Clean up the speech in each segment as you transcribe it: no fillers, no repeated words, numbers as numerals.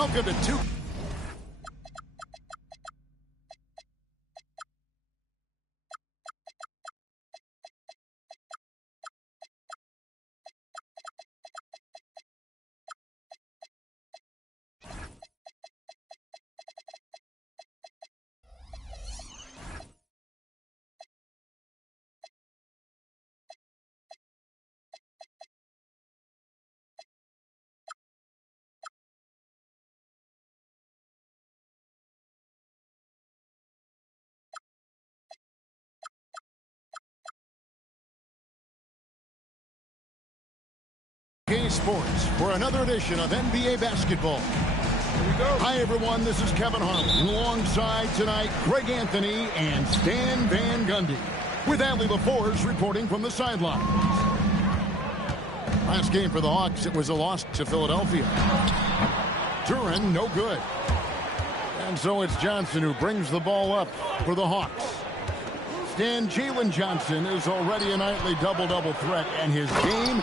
Welcome to two. Sports for another edition of NBA basketball. Hi everyone, this is Kevin Harlan alongside tonight Greg Anthony and Stan Van Gundy with Allie LaForce reporting from the sidelines. Last game for the Hawks, it was a loss to Philadelphia. Duren, no good. And so it's Johnson who brings the ball up for the Hawks. Jalen Johnson is already a nightly double-double threat, and his game,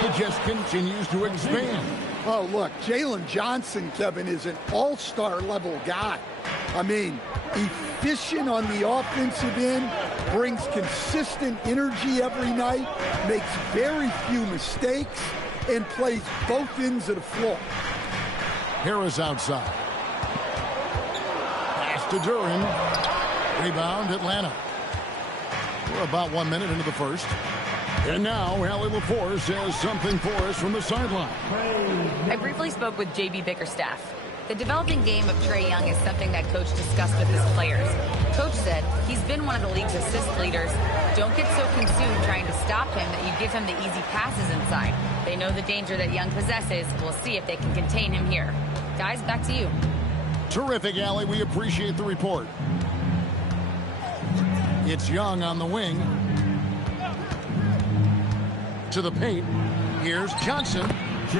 it just continues to expand. Oh, look, Jalen Johnson, Kevin, is an all-star level guy. I mean, efficient on the offensive end, brings consistent energy every night, makes very few mistakes, and plays both ends of the floor. Harris outside. Pass to Duren. Rebound, Atlanta. We're about 1 minute into the first. And now, Allie LaForce has something for us from the sideline. I briefly spoke with J.B. Bickerstaff. The developing game of Trae Young is something that Coach discussed with his players. Coach said he's been one of the league's assist leaders. Don't get so consumed trying to stop him that you give him the easy passes inside. They know the danger that Young possesses. We'll see if they can contain him here. Guys, back to you. Terrific, Allie. We appreciate the report. It's Young on the wing. To the paint. Here's Johnson.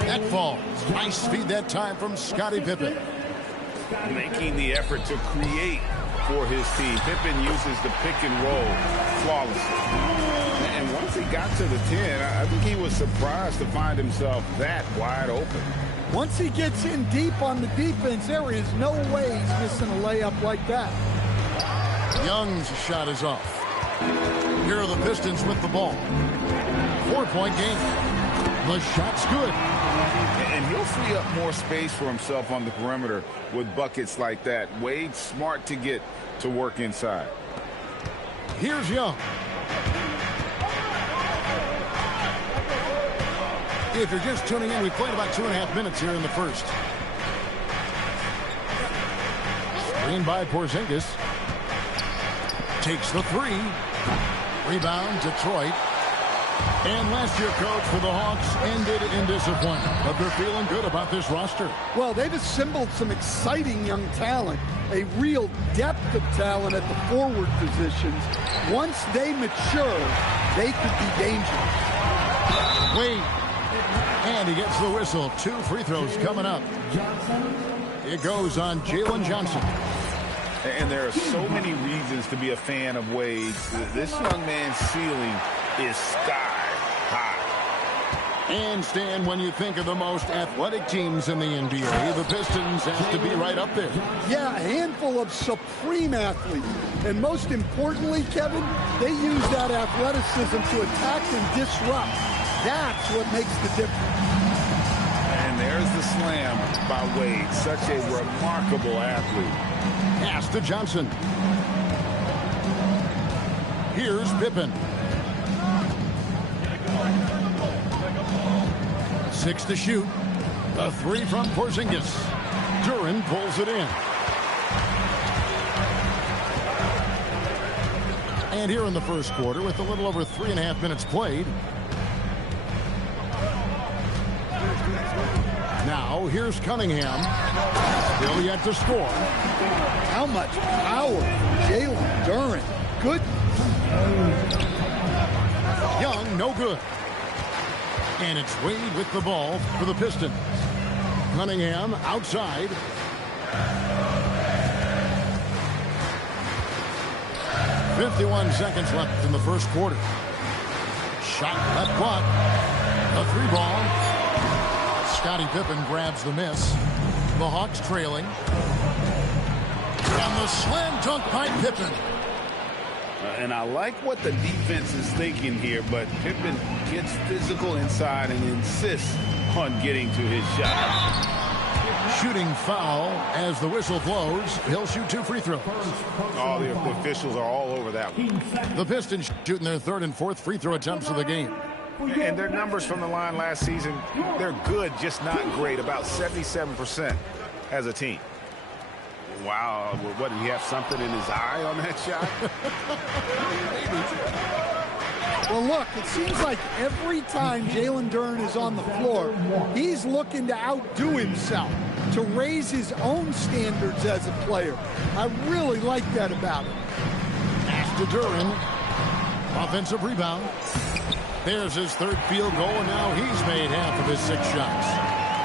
That falls. Nice feed that time from Scottie Pippen. Making the effort to create for his team. Pippen uses the pick and roll flawlessly. And once he got to the 10, I think he was surprised to find himself that wide open. Once he gets in deep on the defense, there is no way he's missing a layup like that. Young's shot is off. Here are the Pistons with the ball. 4-point game. The shot's good. And he'll free up more space for himself on the perimeter with buckets like that. Wade smart to get to work inside. Here's Young. If you're just tuning in, we played about 2.5 minutes here in the first. Screen by Porzingis. Takes the three. Rebound, Detroit. And last year, Coach, for the Hawks ended in disappointment. But they're feeling good about this roster. Well, they've assembled some exciting young talent. A real depth of talent at the forward positions. Once they mature, they could be dangerous. Wade. And he gets the whistle. 2 free throws coming up. It goes on Jalen Johnson. And there are so many reasons to be a fan of Wade. This young man's ceiling is sky high. And Stan, when you think of the most athletic teams in the NBA, the Pistons has to be right up there. Yeah, a handful of supreme athletes. And most importantly, Kevin, they use that athleticism to attack and disrupt. That's what makes the difference. And there's the slam by Wade. Such a remarkable athlete. Pass to Johnson. Here's Pippen. 6 to shoot. The 3 from Porzingis. Duren pulls it in. And here in the first quarter, with a little over 3.5 minutes played. Now, here's Cunningham. Still yet to score. How much power from Jalen Duren. Good. Young, no good. And it's Wade with the ball for the Pistons. Cunningham outside. "51 seconds left in the first quarter. Shot left block. The 3 ball. Scottie Pippen grabs the miss. The Hawks trailing. And the slam dunk by Pippen. And I like what the defense is thinking here, but Pippen gets physical inside and insists on getting to his shot. Shooting foul as the whistle blows. He'll shoot 2 free throws. All the officials are all over that one. The Pistons shooting their 3rd and 4th free throw attempts of the game. And their numbers from the line last season, they're good, just not great. About 77% as a team. Wow, what, did he have something in his eye on that shot? Well, look, it seems like every time Jalen Duren is on the floor, he's looking to outdo himself, to raise his own standards as a player. I really like that about him. Pass to Duren. Offensive rebound. There's his 3rd field goal, and now he's made half of his 6 shots.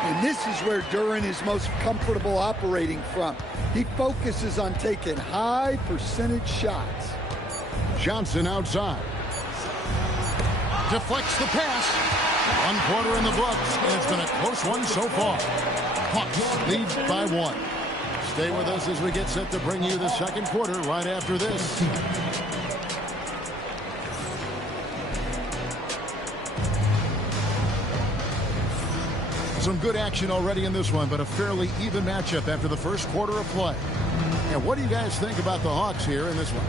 And this is where Duren is most comfortable operating from. He focuses on taking high percentage shots. Johnson outside. Deflects the pass. 1 quarter in the books, and it's been a close one so far. Hawks leads by 1. Stay with us as we get set to bring you the 2nd quarter right after this. Some good action already in this one, but a fairly even matchup after the 1st quarter of play. And what do you guys think about the Hawks here in this one?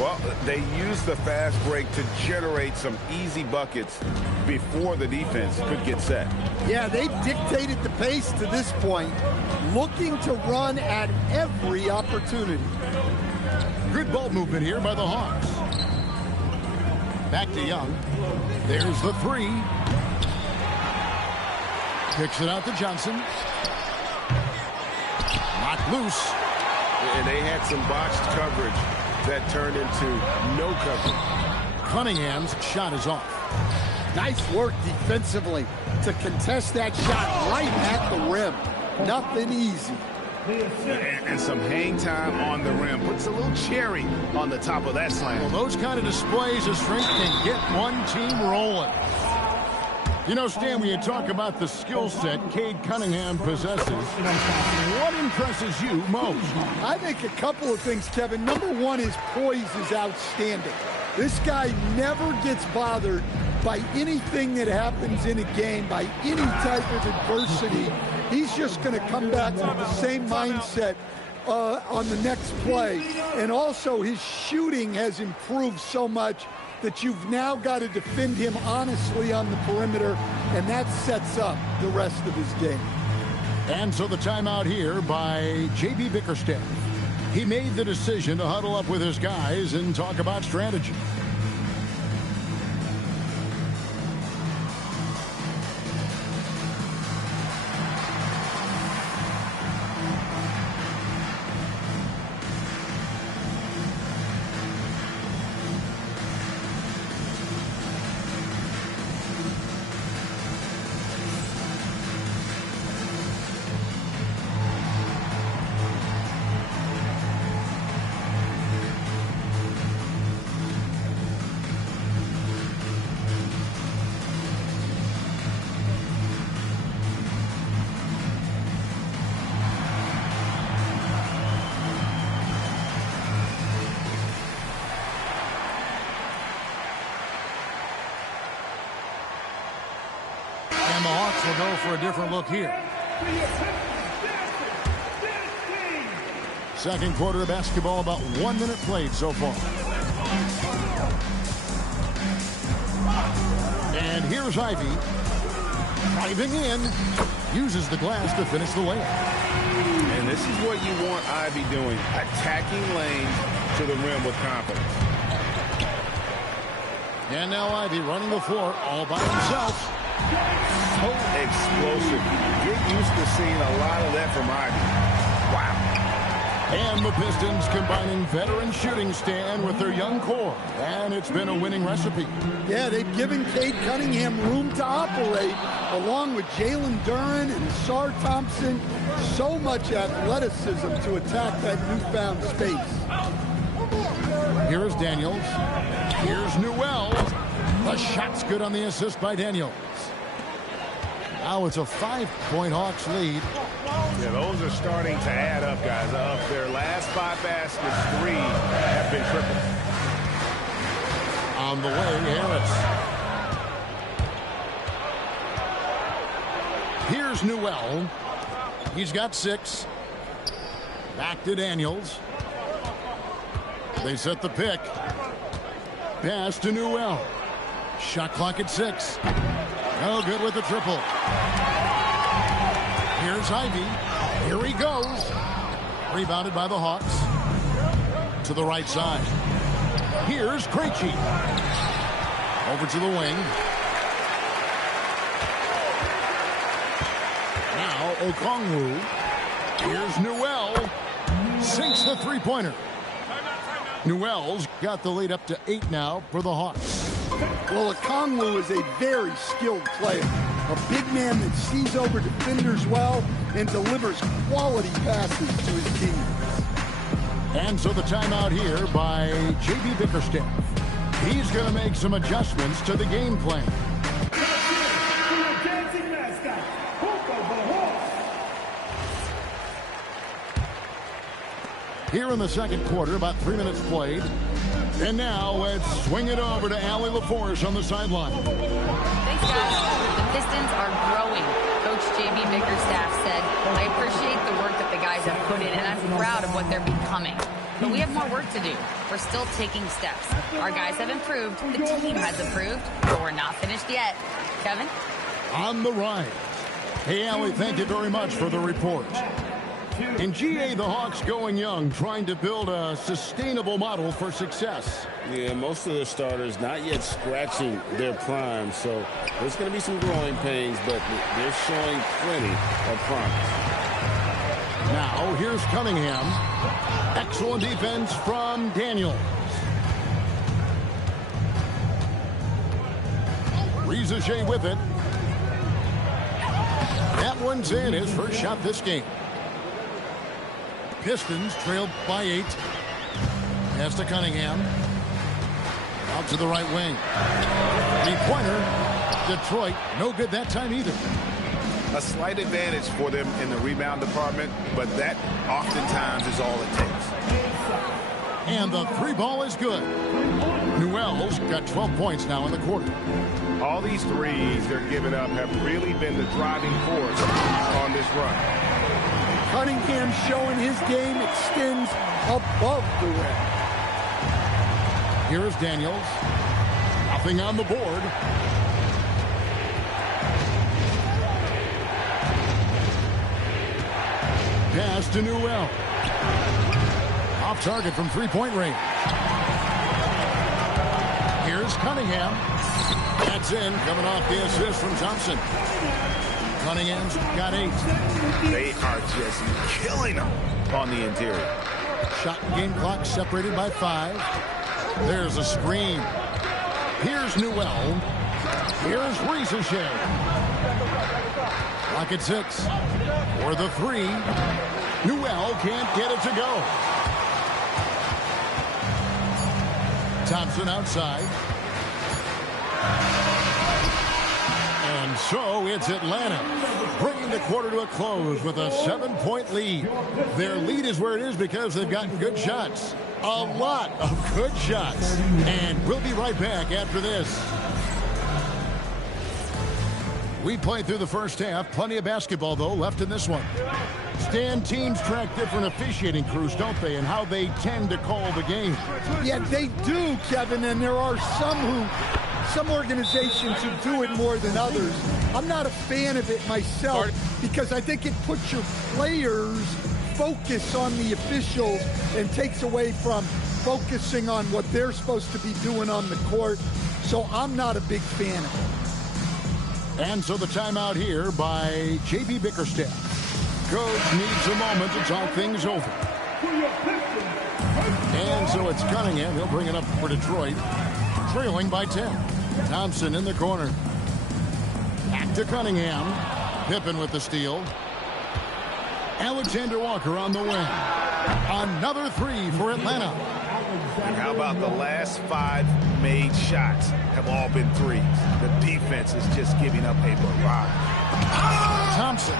Well, they used the fast break to generate some easy buckets before the defense could get set. Yeah, they've dictated the pace to this point, looking to run at every opportunity. Good ball movement here by the Hawks. Back to Young. There's the 3. Kicks it out to Johnson. Knocked loose. And they had some botched coverage that turned into no coverage. Cunningham's shot is off. Nice work defensively to contest that shot right at the rim. Nothing easy. And some hang time on the rim. Puts a little cherry on the top of that slam. Well, those kind of displays of strength can get one team rolling. You know, Stan, when you talk about the skill set Cade Cunningham possesses, what impresses you most? I think a couple of things, Kevin. Number one, his poise is outstanding. This guy never gets bothered by anything that happens in a game, by any type of adversity. He's just going to come back with the same mindset on the next play. And also, his shooting has improved so much that you've now got to defend him honestly on the perimeter, and that sets up the rest of his game. And so the timeout here by J.B. Bickerstaff. He made the decision to huddle up with his guys and talk about strategy. And the Hawks will go for a different look here. Second quarter of basketball, about 1 minute played so far. And here's Ivy. Driving in. Uses the glass to finish the layup. And this is what you want Ivy doing. Attacking lanes to the rim with confidence. And now Ivy running the floor all by himself. So explosive. Get used to seeing a lot of that from Ivy. Wow. And the Pistons combining veteran shooting stand with their young core. And it's been a winning recipe. Yeah, they've given Cade Cunningham room to operate, along with Jalen Duren and Sar Thompson. So much athleticism to attack that newfound space. Here's Daniels. Here's Newell. The shot's good on the assist by Daniels. Now it's a 5-point Hawks lead. Yeah, those are starting to add up, guys. Of their last 5 baskets, 3 have been triple. On the way, Harris. Here's Newell. He's got 6. Back to Daniels. They set the pick. Pass to Newell. Shot clock at 6. No good with the triple. Here's Ivy. Here he goes. Rebounded by the Hawks. To the right side. Here's Krejci. Over to the wing. Now Okongwu. Here's Newell. Sinks the three-pointer. Newell's got the lead up to 8 now for the Hawks. Well, Okongwu is a very skilled player. A big man that sees over defenders well and delivers quality passes to his teammates. And so the timeout here by J.B. Bickerstaff. He's going to make some adjustments to the game plan. Here in the second quarter, about 3 minutes played. And now let's swing it over to Allie LaForce on the sideline. Thanks, guys. The Pistons are growing. Coach J.B. Bickerstaff said, I appreciate the work that the guys have put in, and I'm proud of what they're becoming. But we have more work to do. We're still taking steps. Our guys have improved. The team has improved. But we're not finished yet. Kevin? On the rise. Hey, Allie, thank you very much for the report. In GA, the Hawks going young, trying to build a sustainable model for success. Yeah, most of their starters not yet scratching their prime, so there's going to be some growing pains, but they're showing plenty of promise. Now, here's Cunningham. Excellent defense from Daniels. Rizachet with it. That one's in, his first shot this game. Pistons trailed by 8. Pass to Cunningham. Out to the right wing. 3-pointer. Detroit, no good that time either. A slight advantage for them in the rebound department, but that oftentimes is all it takes. And the 3-ball is good. Newell's got 12 points now in the quarter. All these threes they're giving up have really been the driving force on this run. Cunningham showing his game extends above the rim. Here is Daniels. Nothing on the board. Pass to Newell. Off target from 3-point range. Here's Cunningham. That's in, coming off the assist from Thompson. Cunningham's got 8. They are just killing them on the interior. Shot and game clock separated by 5. There's a screen. Here's Newell. Here's Rizachet. Clock at 6. For the 3. Newell can't get it to go. Thompson outside. And so it's Atlanta bringing the quarter to a close with a 7-point lead. Their lead is where it is because they've gotten good shots. A lot of good shots. And we'll be right back after this. We played through the first half. Plenty of basketball, though, left in this one. Stan, teams track different officiating crews, don't they, and how they tend to call the game. Yeah, they do, Kevin, and there are some organizations who do it more than others. I'm not a fan of it myself because I think it puts your players' focus on the officials and takes away from focusing on what they're supposed to be doing on the court. So I'm not a big fan of it. And so the timeout here by J.B. Bickerstaff. Coach needs a moment to talk things over. And so it's Cunningham. He'll bring it up for Detroit. Trailing by 10. Thompson in the corner. Back to Cunningham. Pippen with the steal. Alexander Walker on the wing. Another 3 for Atlanta. And how about the last 5 made shots have all been threes? The defense is just giving up a barrage. Thompson.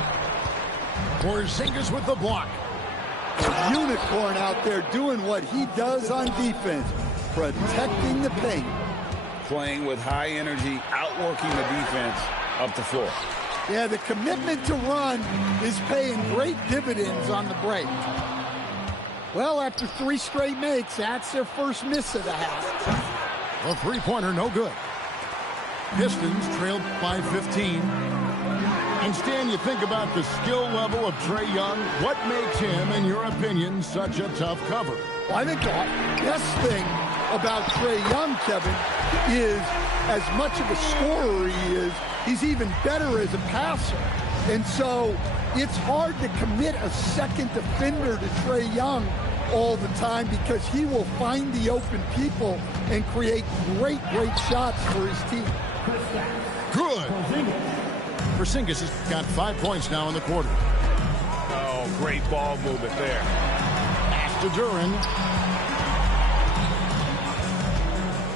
Porzingis with the block. A unicorn out there doing what he does on defense, protecting the paint. Playing with high energy, outworking the defense up the floor. Yeah, the commitment to run is paying great dividends on the break. Well, after 3 straight makes, that's their first miss of the half. A three-pointer, no good. Pistons trailed by 15. And Stan, you think about the skill level of Trae Young. What makes him, in your opinion, such a tough cover? Well, I think the best thing about Trae Young, Kevin, is as much of a scorer he is, he's even better as a passer. And so it's hard to commit a second defender to Trae Young all the time because he will find the open people and create great shots for his team. Good. Porzingis has got 5 points now in the quarter. Oh, great ball movement there. Pass to Duren.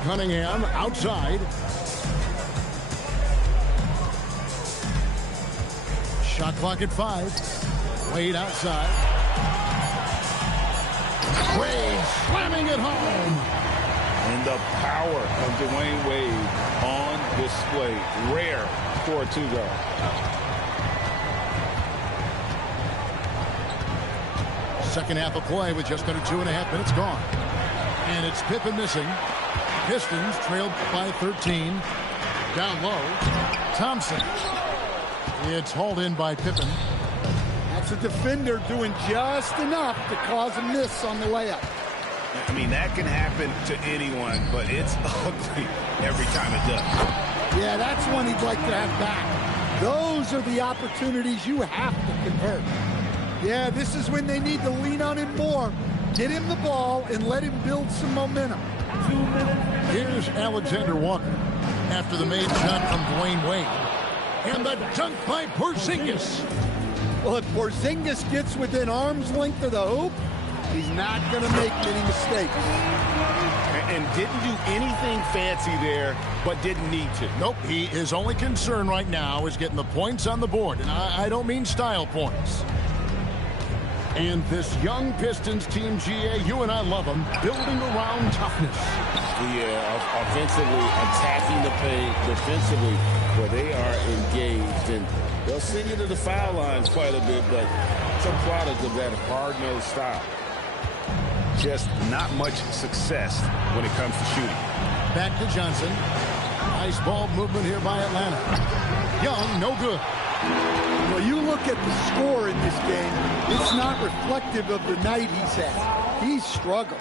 Cunningham outside. Shot clock at 5. Wade outside. Wade slamming it home. And the power of Dwayne Wade on display. Rare for a 2-guard. Second half of play with just under 2.5 minutes gone. And it's Pippen missing. Pistons trailed by 13. Down low. Thompson. It's hauled in by Pippen. That's a defender doing just enough to cause a miss on the layup. I mean, that can happen to anyone, but it's ugly every time it does. Yeah, that's one he'd like to have back. Those are the opportunities you have to convert. Yeah, this is when they need to lean on him more. Get him the ball and let him build some momentum. Here's Alexander Walker after the made shot from Dwayne Wade. And the dunk by Porzingis. Well, if Porzingis gets within arm's length of the hoop, he's not going to make many mistakes. And didn't do anything fancy there, but didn't need to. Nope, his only concern right now is getting the points on the board. And I don't mean style points. And this young Pistons team, GA, you and I love them, building around toughness. Yeah, offensively, attacking the paint, defensively, where they are engaged. And they'll send you to the foul lines quite a bit, but it's a product of that hard-nosed style. Just not much success when it comes to shooting. Back to Johnson. Nice ball movement here by Atlanta. Young, no good. Well, you look at the score in this game, it's not reflective of the night he's had. He's struggled.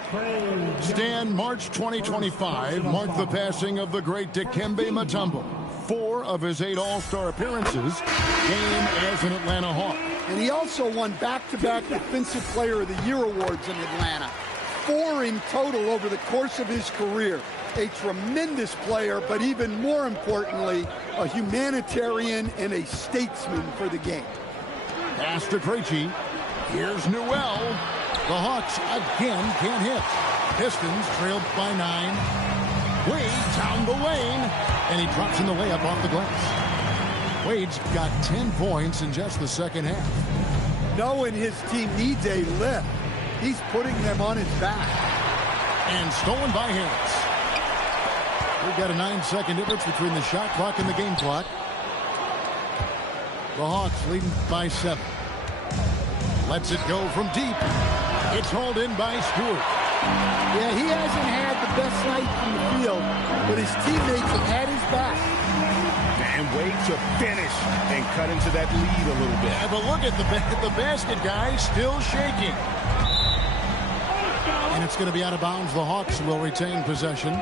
Stan, March 2025 marked the passing of the great Dikembe Mutombo. 4 of his 8 All-Star appearances came as an Atlanta Hawk. And he also won back-to-back Defensive Player of the Year awards in Atlanta. 4 in total over the course of his career. A tremendous player, but even more importantly, a humanitarian and a statesman for the game. Pass to Krejci. Here's Newell. The Hawks again can't hit. Pistons trailed by 9. Wade down the lane, and he drops in the layup off the glass. Wade's got 10 points in just the second half. Knowing his team needs a lift, he's putting them on his back. And stolen by Harris. We've got a 9-second difference between the shot clock and the game clock. The Hawks leading by 7. Lets it go from deep. It's hauled in by Stewart. Yeah, he hasn't had the best night from the field, but his teammates have had his back. And Wade to finish and cut into that lead a little bit. Yeah, but look at the basket, guys, still shaking. And it's going to be out of bounds. The Hawks will retain possession.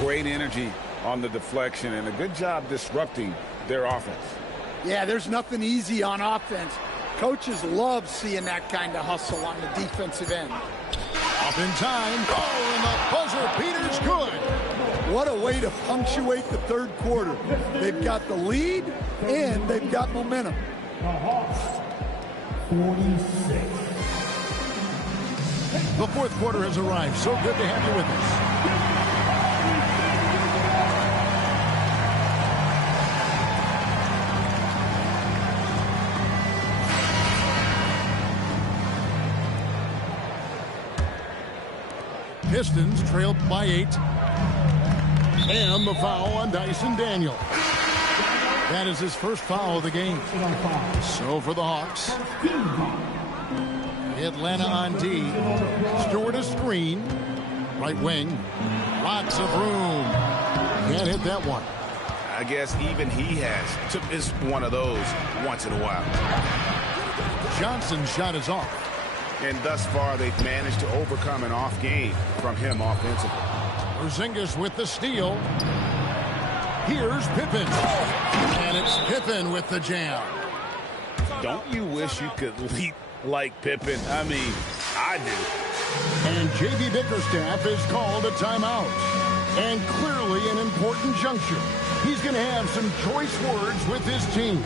Great energy on the deflection and a good job disrupting their offense. Yeah, there's nothing easy on offense. Coaches love seeing that kind of hustle on the defensive end. Up in time. Oh, and the buzzer beater's good. What a way to punctuate the third quarter. They've got the lead, and they've got momentum. The Hawks, 46. The fourth quarter has arrived. So good to have you with us. Pistons trailed by 8. And the foul on Dyson Daniel. That is his first foul of the game. So for the Hawks, Atlanta on D. Stewart a screen. Right wing. Lots of room. Can't hit that one. I guess even he has to miss one of those once in a while. Johnson's shot is off. And thus far, they've managed to overcome an off game from him offensively. Porzingis with the steal. Here's Pippen. And it's Pippen with the jam. Don't you wish you could leap like Pippen? I mean, I do. And J.B. Bickerstaff is called a timeout. And clearly an important juncture. He's going to have some choice words with his team.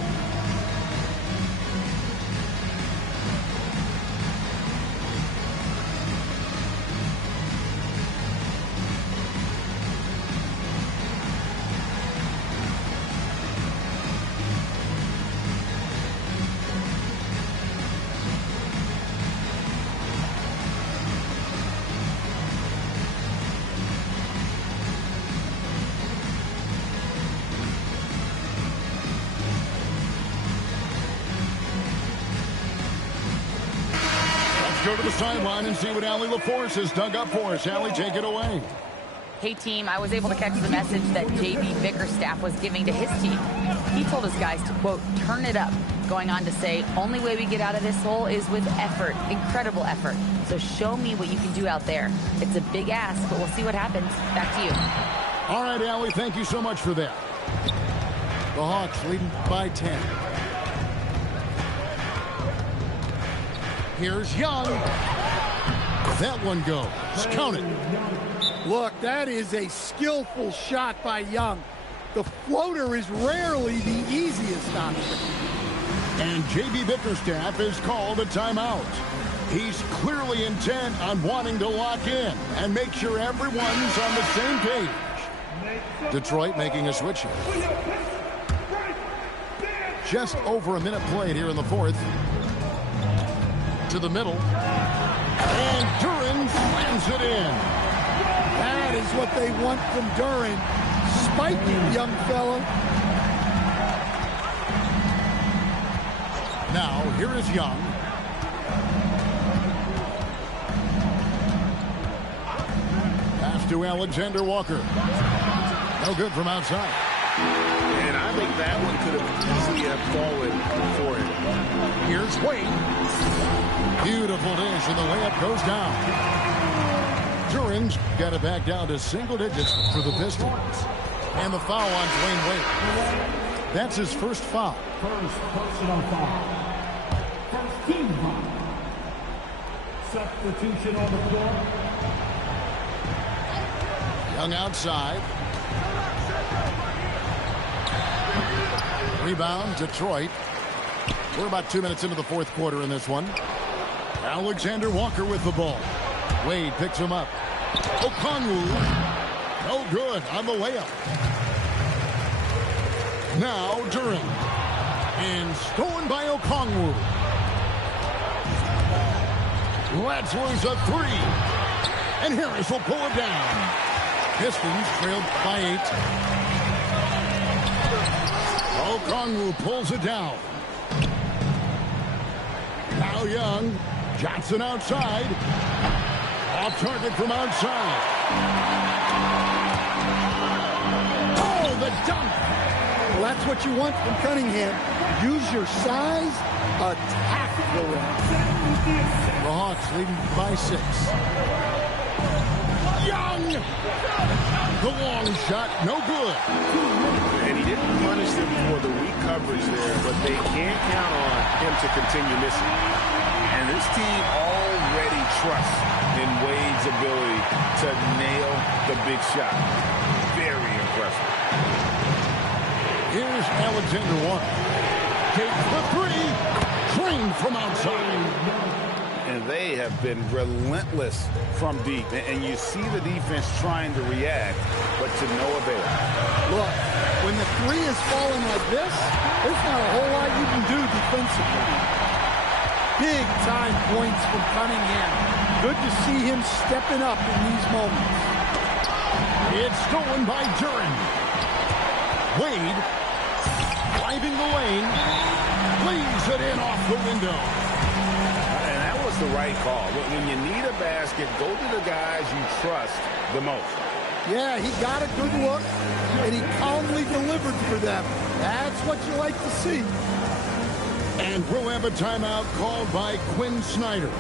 Go to the sideline and see what Allie LaForce has dug up for us. Allie, take it away. Hey, team, I was able to catch the message that J.B. Bickerstaff was giving to his team. He told his guys to, quote, turn it up, going on to say, only way we get out of this hole is with effort, incredible effort. So show me what you can do out there. It's a big ask, but we'll see what happens. Back to you. All right, Allie, thank you so much for that. The Hawks leading by 10. Here's Young. That one goes. Count it. Look, that is a skillful shot by Young. The floater is rarely the easiest option. And J.B. Bickerstaff is called a timeout. He's clearly intent on wanting to lock in and make sure everyone's on the same page. Detroit making a switch here. Just over a minute played here in the fourth. To the middle. And Duren slams it in. That is what they want from Duren. Spiking young fellow. Now, here is Young. Pass to Alexander Walker. No good from outside. And I think that one could have easily have fallen for him. Here's Wade. Beautiful dish, and the layup goes down. Duren's got it back down to single digits for the Pistons. And the foul on Dwayne Wade. That's his first foul. First personal foul. First team foul. Substitution on the floor. Young outside. Rebound, Detroit. We're about 2 minutes into the fourth quarter in this one. Alexander Walker with the ball. Wade picks him up. Okongwu. No good on the layup. Now Duren. And stolen by Okongwu. Let's lose a three. And Harris will pull it down. Pistons trailed by 8. Okongwu pulls it down. Now Young. Johnson outside. Off target from outside. Oh, the dunk. Well, that's what you want from Cunningham. Use your size, attack the rim. The Hawks leading by 6. Young! The long shot, no good. And he didn't punish them for the weak coverage there, but they can't count on him to continue missing. And this team already trusts in Wade's ability to nail the big shot. Very impressive. Here's Alexander Walker. Takes the three. Trained from outside. And they have been relentless from deep. And you see the defense trying to react, but to no avail. Look, when the three is falling like this, there's not a whole lot you can do defensively. Big time points from Cunningham. Good to see him stepping up in these moments. It's stolen by Duren. Wade driving the lane, lays it in off the window. And that was the right call. When you need a basket, go to the guys you trust the most. Yeah, he got a good look, and he calmly delivered for them. That's what you like to see. And we'll have a timeout called by Quinn Snyder.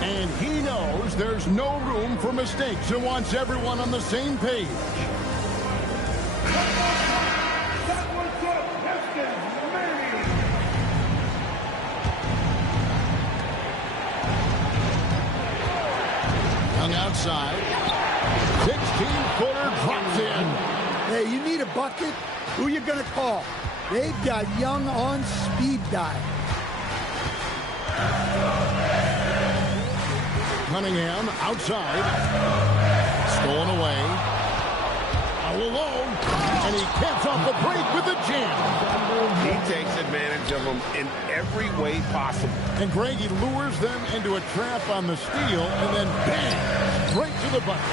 And he knows there's no room for mistakes and wants everyone on the same page. Young outside. 16-footer drops in. Hey, you need a bucket? Who you going to call? They've got Young on speed dial. Cunningham outside. Stolen away. All alone. And he caps off the break with a jam. He takes advantage of them in every way possible. And Greg, he lures them into a trap on the steal, and then bang, straight to the bucket.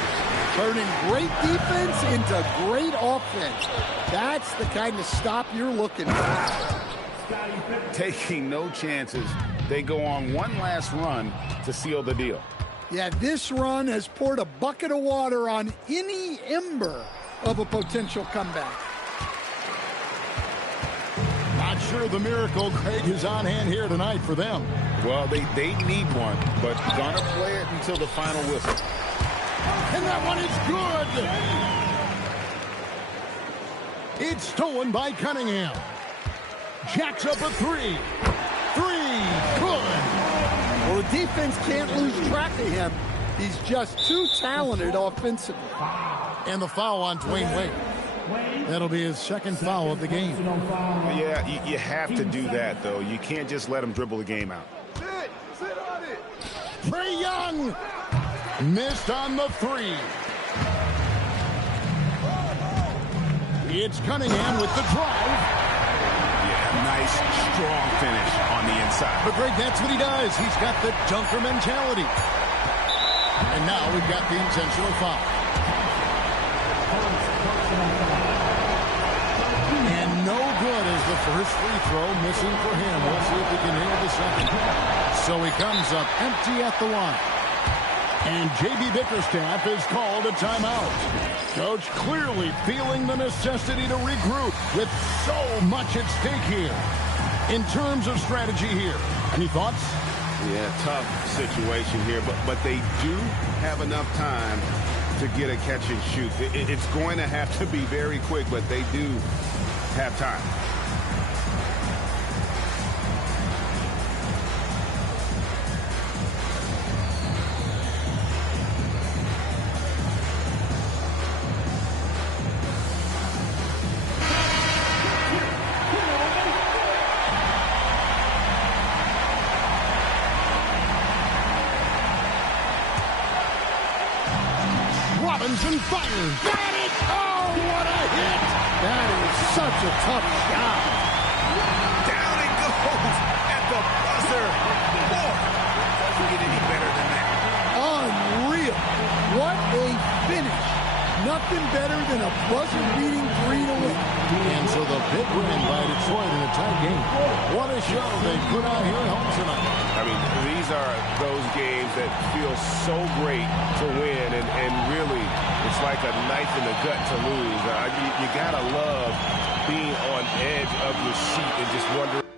Turning great defense into great offense. That's the kind of stop you're looking for. Taking no chances. They go on one last run to seal the deal. Yeah, this run has poured a bucket of water on any ember of a potential comeback. Not sure the miracle, Craig, is on hand here tonight for them. Well, they need one, but gonna play it until the final whistle. And that one is good. It's stolen by Cunningham. Jacks up a three. Good. Well, the defense can't lose track of him. He's just too talented offensively. And the foul on Dwayne Wade. That'll be his second foul of the game. Yeah, you have to do that, though. You can't just let him dribble the game out. Sit on it. Trae Young missed on the three. It's Cunningham with the drive. Yeah, nice, strong finish on the inside. But Greg, that's what he does. He's got the dunker mentality. And now we've got the intentional foul. And no good is the first free throw missing for him. We'll see if he can nail the second. So he comes up empty at the line. And J.B. Bickerstaff is called a timeout. Coach clearly feeling the necessity to regroup with so much at stake here. In terms of strategy here, any thoughts? Yeah, tough situation here, but they do have enough time to get a catch and shoot. It's going to have to be very quick, but they do have time. Robinson fires. Got it! Oh, what a hit! That is such a tough shot. Down it goes at the buzzer. Boy, doesn't get any better than that. Unreal. What a finish. Nothing better than a buzzer-beating 3 to win. And so the big win by Detroit in a tight game. What a show they put on here at home tonight. I mean, these are those games that feel so great to win, and really, it's like a knife in the gut to lose. You gotta love being on edge of your seat and just wondering.